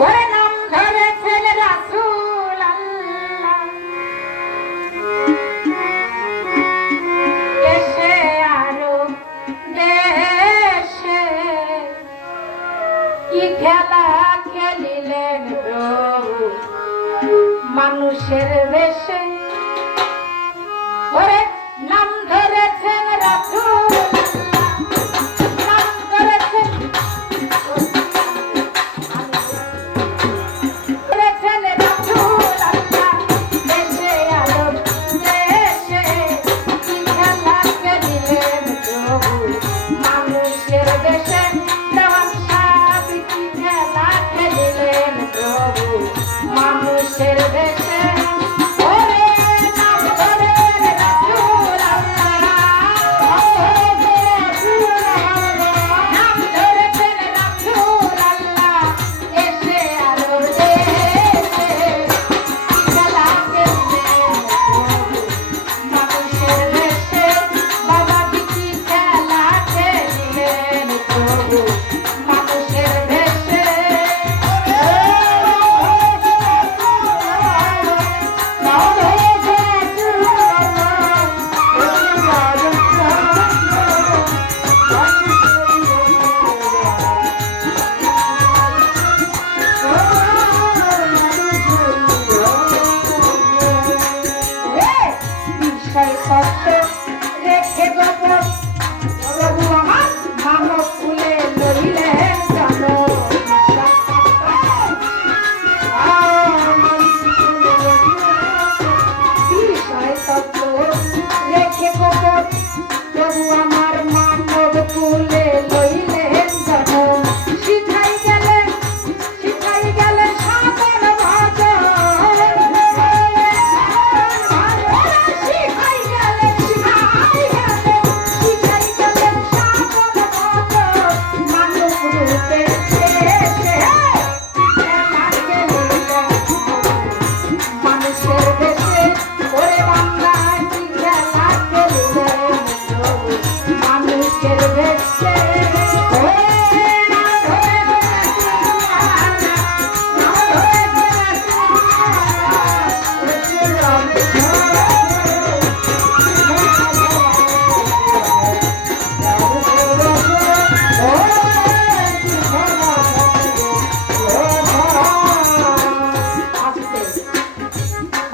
ওরে নাম ধরেছেন রাসূল আল্লাহ দেশে আরো দেশে কি খেলা খেলিলেন প্রভু মানুষের বেশে ওরে নাম ধরেছেন রাসূল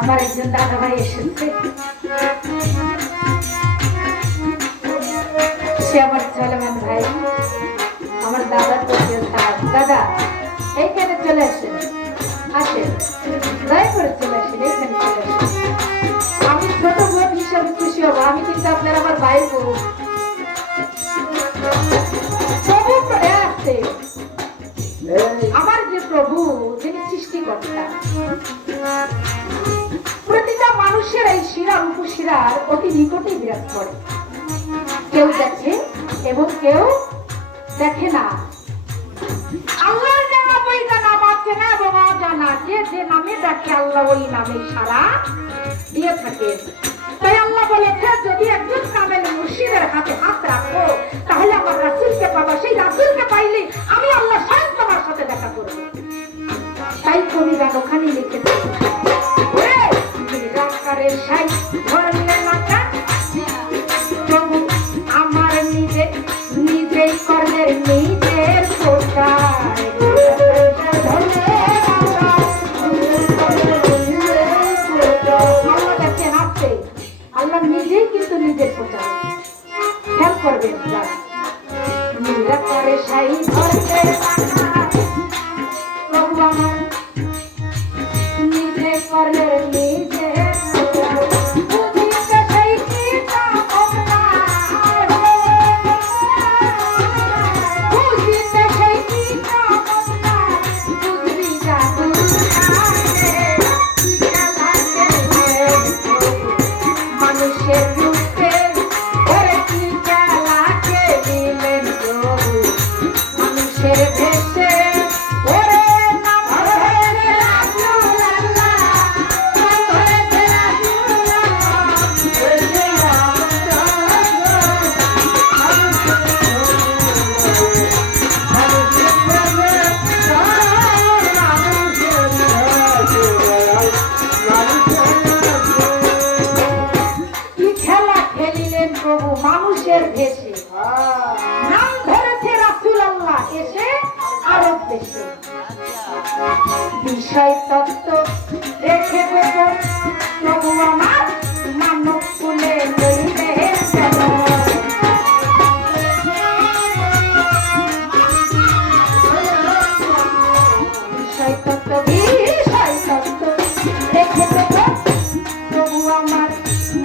আমার একজন দাদা ভাই এসেছে সে আমার চলমান ভাই আমার দাদার তো দাদা এইখানে চলে আসেন আসেন দয়া করে চলে আসেন এইখানে চলে আসেন আমি ছোট বোন হিসাবে খুশি হবো আমি কিন্তু আপনার আমার ভাই বউ প্রভু করে আসছে আমার যে প্রভু যিনি সৃষ্টিকর্তা প্রতিটা মানুষের এই শিরা উপশিরার অতি নিকটে বিরাজ করে কেউ দেখে এবং কেউ দেখে না আল্লাহর নাম ওই নাম আছে না এবং অজানা যে যে নামে ডাকে আল্লাহ ওই নামে সারা দিয়ে থাকে তাই আল্লাহ বলেছে যদি একজন কামেল মুর্শিদের হাতে হাত রাখো তাহলে আমার রাসূলকে পাবা সেই রাসূলকে পাইলে আমি আল্লাহ স্বয়ং তোমার সাথে দেখা করব তাই কবি গান ওখানে লিখেছে সাই ধরলে মাথা প্রভু আমার নিজেই করলে নিজের কোথায় আল্লাহ নিজেই কিন্তু নিজের কোথায় খেয়াল করবেন করে সাই ধরলে প্রভু আমার নিজে করলে নিজে মানুষের ভেসে দেশে বিষয় তত্ত্ব রেখে গোপন প্রভু আমার মানব কুলে লইলে বিষয় তত্ত্ব রেখে গোপন প্রভু আমার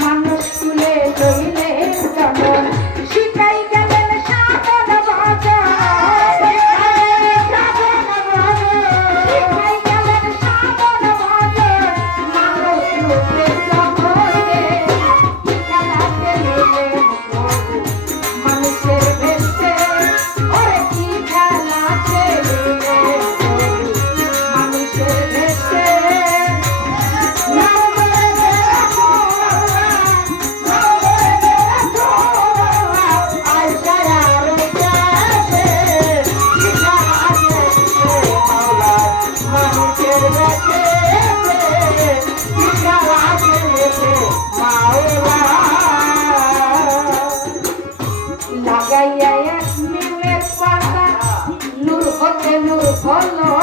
মানুষ কুলে লইলে যেমন শিখাই গেলেন সাধন ভজন লাগাইয়া এক মিলের পাতা নূর হতে নূর হলো